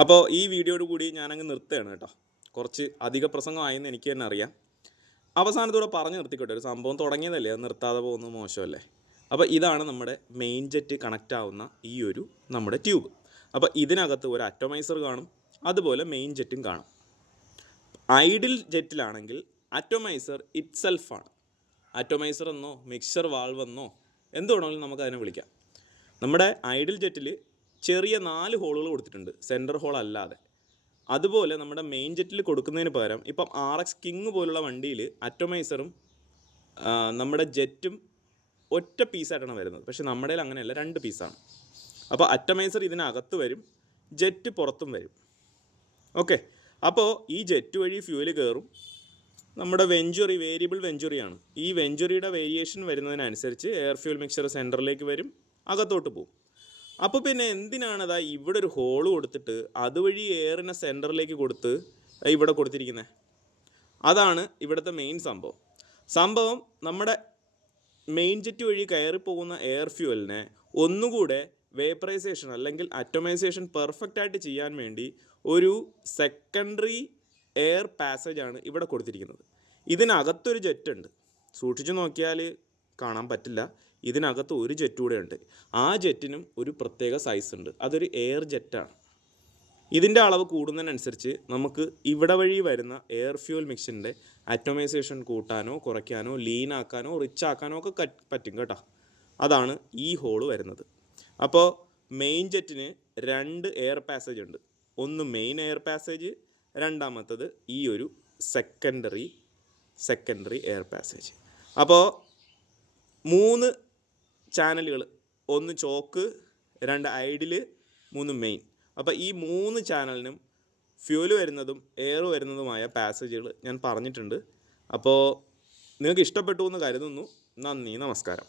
അപ്പോൾ ഈ വീഡിയോയോട് കൂടി ഞാനങ്ങ് നിർത്തുകയാണ് കേട്ടോ. കുറച്ച് അധിക പ്രസംഗമായെന്ന് എനിക്ക് തന്നെ അറിയാം. അവസാനത്തൂടെ പറഞ്ഞു നിർത്തിക്കോട്ടെ. ഒരു സംഭവം തുടങ്ങിയതല്ലേ, അത് നിർത്താതെ പോകുന്നത് മോശമല്ലേ. അപ്പോൾ ഇതാണ് നമ്മുടെ മെയിൻ ജെറ്റ് കണക്റ്റ് ആവുന്ന ഈ ഒരു നമ്മുടെ ട്യൂബ്. അപ്പോൾ ഇതിനകത്ത് ഒരു അറ്റോമൈസർ കാണും, അതുപോലെ മെയിൻ ജെറ്റും കാണും. ഐഡിൽ ജെറ്റിലാണെങ്കിൽ അറ്റോമൈസർ ഇറ്റ് സെൽഫാണ്. അറ്റോമൈസർ എന്നോ മിക്സർ വാൾവ് എന്നോ എന്ത് വേണമെങ്കിലും നമുക്ക് അതിനെ വിളിക്കാം. നമ്മുടെ ഐഡിൽ ജെറ്റിൽ ചെറിയ 4 ഹോളുകൾ കൊടുത്തിട്ടുണ്ട്, സെൻറ്റർ ഹോൾ അല്ലാതെ. അതുപോലെ നമ്മുടെ മെയിൻ ജെറ്റിൽ കൊടുക്കുന്നതിന് പകരം ഇപ്പം RX കിങ് പോലുള്ള വണ്ടിയിൽ അറ്റോമൈസറും നമ്മുടെ ജെറ്റും ഒറ്റ പീസായിട്ടാണ് വരുന്നത്. പക്ഷേ നമ്മുടെ അങ്ങനെയല്ല, 2 പീസാണ്. അപ്പോൾ അറ്റോമൈസർ ഇതിനകത്ത് വരും, ജെറ്റ് പുറത്തും വരും. ഓക്കെ, അപ്പോൾ ഈ ജെറ്റ് വഴി ഫ്യൂവൽ കയറും. നമ്മുടെ വെഞ്ചുറി വേരിയബിൾ വെഞ്ചുറിയാണ്. ഈ വെഞ്ചുറിയുടെ വേരിയേഷൻ വരുന്നതിനനുസരിച്ച് എയർ ഫ്യൂൽ മിക്സർ സെൻറ്ററിലേക്ക് വരും, അകത്തോട്ട് പോകും. അപ്പോൾ പിന്നെ എന്തിനാണ് അതാ ഇവിടെ ഒരു ഹോള് കൊടുത്തിട്ട് അതുവഴി എയറിനെ സെൻറ്ററിലേക്ക് കൊടുത്ത് ഇവിടെ കൊടുത്തിരിക്കുന്നത്? അതാണ് ഇവിടുത്തെ മെയിൻ സംഭവം. നമ്മുടെ മെയിൻ ജെറ്റ് വഴി കയറിപ്പോകുന്ന എയർ ഫ്യൂവലിനെ ഒന്നുകൂടെ വേപ്പറൈസേഷൻ അല്ലെങ്കിൽ അറ്റോമൈസേഷൻ പെർഫെക്റ്റ് ആയിട്ട് ചെയ്യാൻ വേണ്ടി ഒരു സെക്കൻഡറി എയർ പാസേജാണ് ഇവിടെ കൊടുത്തിരിക്കുന്നത്. ഇതിനകത്തൊരു ജെറ്റ് ഉണ്ട്, സൂക്ഷിച്ചു നോക്കിയാൽ കാണാൻ പറ്റില്ല. ഇതിനകത്ത് ഒരു ജെറ്റ് കൂടെ ഉണ്ട്. ആ ജെറ്റിനും ഒരു പ്രത്യേക സൈസ് ഉണ്ട്, അതൊരു എയർ ജെറ്റാണ്. ഇതിൻ്റെ അളവ് കൂടുന്നതിനനുസരിച്ച് നമുക്ക് ഇവിടെ വഴി വരുന്ന എയർ ഫ്യൂൽ മിക്സിൻ്റെ അറ്റോമൈസേഷൻ കൂട്ടാനോ കുറയ്ക്കാനോ ലീനാക്കാനോ റിച്ച് ആക്കാനോ ഒക്കെ പറ്റും കേട്ടോ. അതാണ് ഈ ഹോള് വരുന്നത്. അപ്പോൾ മെയിൻ ജെറ്റിന് 2 എയർ പാസേജ് ഉണ്ട്. ഒന്ന് മെയിൻ എയർ പാസേജ്, രണ്ടാമത്തത് ഈ ഒരു സെക്കൻഡറി എയർ പാസേജ്. അപ്പോൾ 3 ചാനലുകൾ, 1 ചോക്ക്, 2 ഐഡിൽ, 3 മെയിൻ. അപ്പോൾ ഈ 3 ചാനലിനും ഫ്യൂല് വരുന്നതും എയർ വരുന്നതുമായ പാസേജുകൾ ഞാൻ പറഞ്ഞിട്ടുണ്ട്. അപ്പോൾ നിങ്ങൾക്ക് ഇഷ്ടപ്പെട്ടു എന്ന് കരുതുന്നു. നന്ദി, നമസ്കാരം.